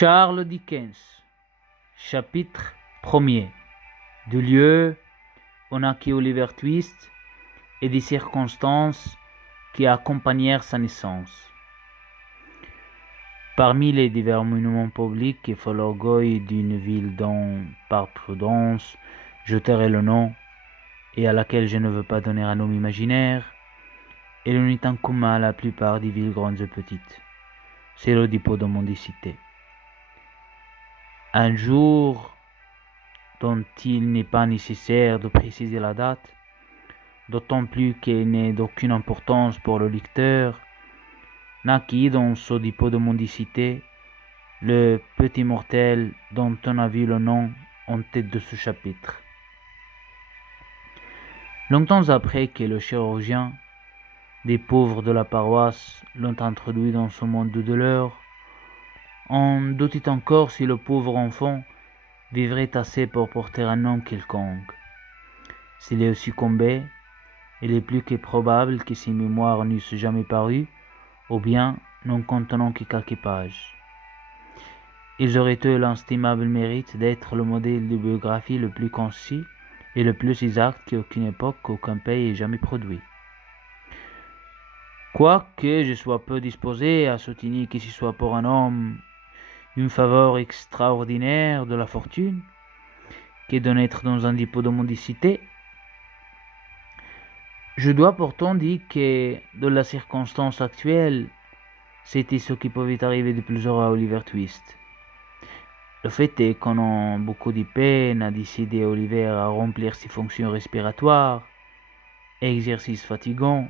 Charles Dickens, chapitre 1er, du lieu où naquit Oliver Twist et des circonstances qui accompagnèrent sa naissance. Parmi les divers monuments publics qui font l'orgueil d'une ville dont, par prudence, je tairai le nom et à laquelle je ne veux pas donner un nom imaginaire, et l'unité en commun à la plupart des villes grandes et petites, c'est le dépôt de mendicité. Un jour dont il n'est pas nécessaire de préciser la date, d'autant plus qu'elle n'est d'aucune importance pour le lecteur, naquit dans ce dépôt de mendicité le petit mortel dont on a vu le nom en tête de ce chapitre. Longtemps après que le chirurgien des pauvres de la paroisse l'ont introduit dans ce monde de douleur, on doutait encore si le pauvre enfant vivrait assez pour porter un nom quelconque. S'il est succombé, il est plus que probable que ses mémoires n'eussent jamais paru, ou bien n'en contenant que quelques pages. Ils auraient eu l'estimable mérite d'être le modèle de biographie le plus concis et le plus exact qu'aucune époque, qu'aucun pays ait jamais produit. Quoique je sois peu disposé à soutenir que ce soit pour un homme une faveur extraordinaire de la fortune que de naître dans un dépôt de mendicité, je dois pourtant dire que, dans la circonstance actuelle, c'était ce qui pouvait arriver de plus heureux à Oliver Twist. Le fait est qu'on a beaucoup de peine à décider Oliver à remplir ses fonctions respiratoires, exercices fatigants,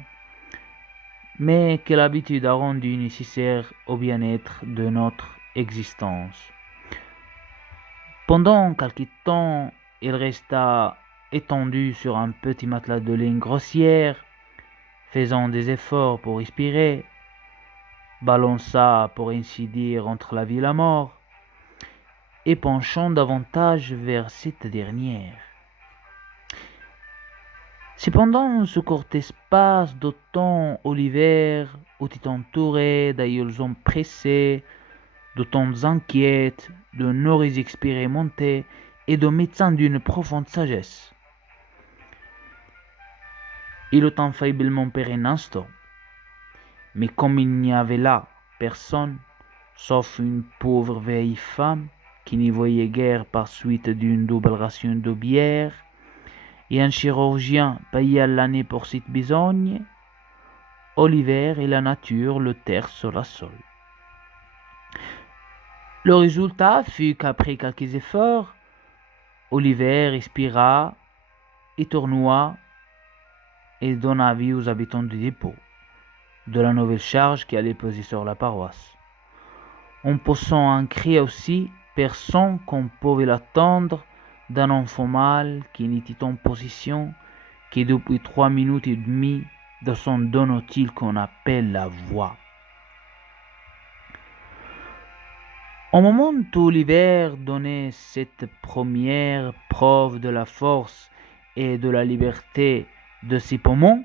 mais que l'habitude a rendu nécessaire au bien-être de notre existence. Pendant quelque temps, il resta étendu sur un petit matelas de laine grossière, faisant des efforts pour respirer, balança pour ainsi dire entre la vie et la mort, et penchant davantage vers cette dernière. Cependant, ce court espace de temps, Oliver était entouré d'aïeuls hommes pressés, de tantes inquiètes, de nourrices expérimentés et de médecins d'une profonde sagesse. Il eut infailliblement péri un instant, mais comme il n'y avait là personne, sauf une pauvre vieille femme qui n'y voyait guère par suite d'une double ration de bière, et un chirurgien payé à l'année pour cette besogne, Oliver et la nature le terrent sur la sol. Le résultat fut qu'après quelques efforts, Oliver respira, éternoua et donna avis aux habitants du dépôt de la nouvelle charge qui allait peser sur la paroisse, en poussant un cri aussi perçant qu'on pouvait l'attendre d'un enfant mâle qui n'était en position que depuis 3 minutes et demie de son don utile qu'on appelle la voix. Au moment où Oliver donnait cette première preuve de la force et de la liberté de ses poumons,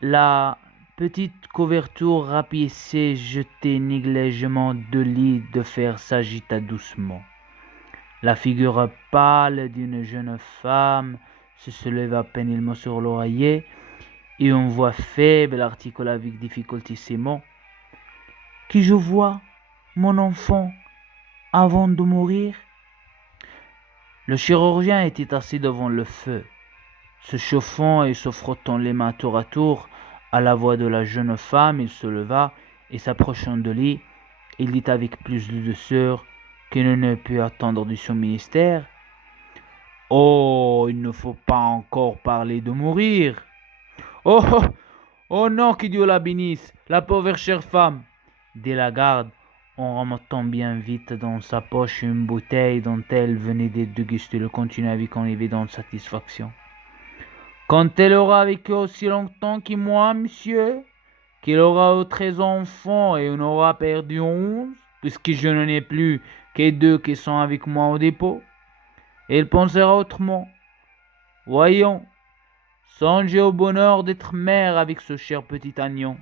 la petite couverture rapiécée jetée négligemment de lit de fer s'agita doucement. La figure pâle d'une jeune femme se souleva pénible sur l'oreiller et une voix faible articula avec difficulté ces mots. « Qui je vois, mon enfant, avant de mourir ?» Le chirurgien était assis devant le feu, se chauffant et se frottant les mains tour à tour. À la voix de la jeune femme, il se leva et s'approchant de lui, il dit avec plus de douceur qu'il ne put attendre de son ministère. « Oh, il ne faut pas encore parler de mourir. Oh, oh, oh non, que Dieu la bénisse, la pauvre chère femme, dit la garde en remettant bien vite dans sa poche une bouteille dont elle venait de déguster le contenu avec une évidente satisfaction. Quand elle aura vécu aussi longtemps que moi, monsieur, qu'elle aura eu 13 enfants et on aura perdu 11, puisque je n'en ai plus que 2 qui sont avec moi au dépôt, elle pensera autrement. Voyons, songez au bonheur d'être mère avec ce cher petit agneau. »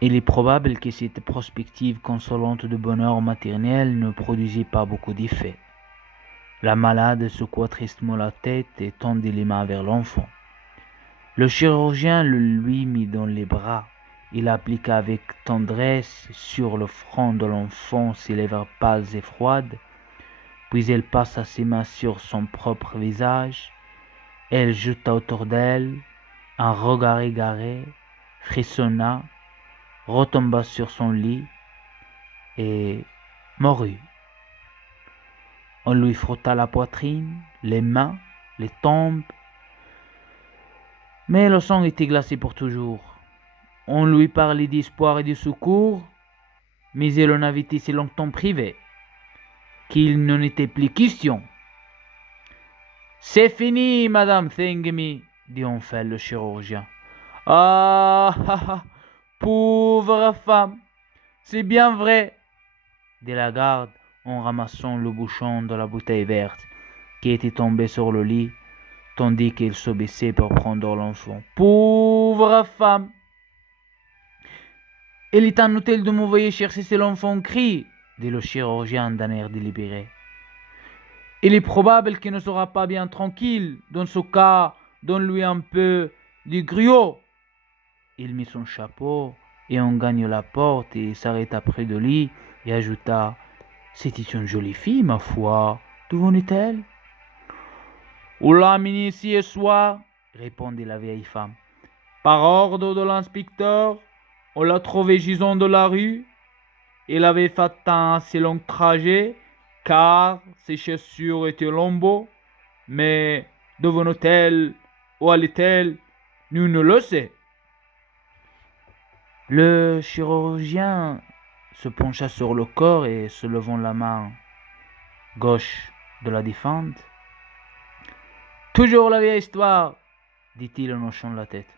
Il est probable que cette prospective consolante de bonheur maternel ne produisit pas beaucoup d'effet. La malade secoua tristement la tête et tendit les mains vers l'enfant. Le chirurgien le lui mit dans les bras. Il appliqua avec tendresse sur le front de l'enfant ses lèvres pâles et froides, puis elle passa ses mains sur son propre visage. Elle jeta autour d'elle un regard égaré, frissonna, retomba sur son lit et mourut. On lui frotta la poitrine, les mains, les tempes, mais le sang était glacé pour toujours. On lui parlait d'espoir et de secours, mais il en avait été si longtemps privé qu'il n'en était plus question. C'est fini, Madame Thingamy, dit enfin le chirurgien. Ah, ah, ah, pauvre femme, c'est bien vrai, dit la garde en ramassant le bouchon de la bouteille verte qui était tombée sur le lit, tandis qu'elle s'abaissait pour prendre l'enfant. Pauvre femme! Il est inutile de m'envoyer chercher cet enfant crie, dit le chirurgien d'un air délibéré. Il est probable qu'il ne sera pas bien tranquille. Dans ce cas, donne-lui un peu de gruau. Il mit son chapeau et on gagne la porte et s'arrêta près de lui et ajouta: C'était une jolie fille, ma foi. D'où venait-elle? On l'a amenée ici ce soir, répondit la vieille femme. Par ordre de l'inspecteur, on l'a trouvée gisant de la rue. Il avait fait un assez long trajet, car ses chaussures étaient lambeaux. Mais d'où venait-elle? Où allait-elle? Nous ne le savons. Le chirurgien se pencha sur le corps et se levant la main gauche de la défunte. Toujours la vieille histoire, dit-il en hochant la tête.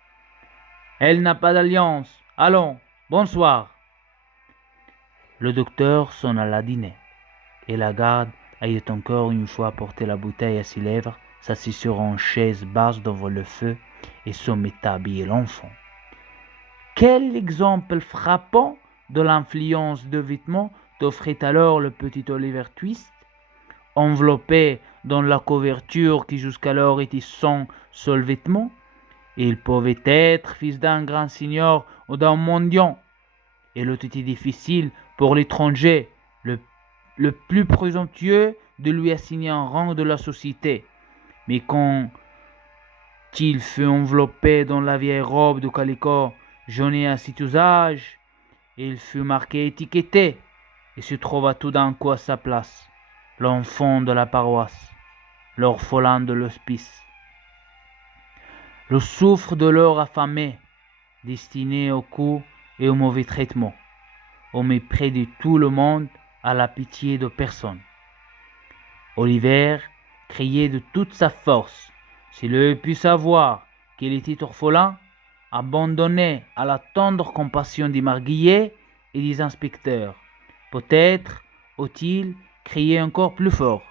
Elle n'a pas d'alliance. Allons, bonsoir. Le docteur s'en alla dîner, et la garde, ayant encore une fois porté la bouteille à ses lèvres, s'assit sur une chaise basse devant le feu et se mit à habiller l'enfant. Quel exemple frappant de l'influence de vêtements t'offrait alors le petit Oliver Twist, enveloppé dans la couverture qui jusqu'alors était sans seul vêtement. Il pouvait être fils d'un grand seigneur ou d'un mendiant. Il était difficile pour l'étranger, le plus présomptueux, de lui assigner un rang de la société. Mais quand il fut enveloppé dans la vieille robe de calicot jaunée à cet usage, il fut marqué étiqueté et se trouva tout d'un coup à sa place, l'enfant de la paroisse, l'orphelin de l'hospice, le souffre de l'or affamé, destiné au coup et au mauvais traitement, au mépris de tout le monde, à la pitié de personne. Oliver criait de toute sa force. S'il eût pu savoir qu'il était orphelin, abandonné à la tendre compassion des marguilliers et des inspecteurs, peut-être aurait-il crié encore plus fort.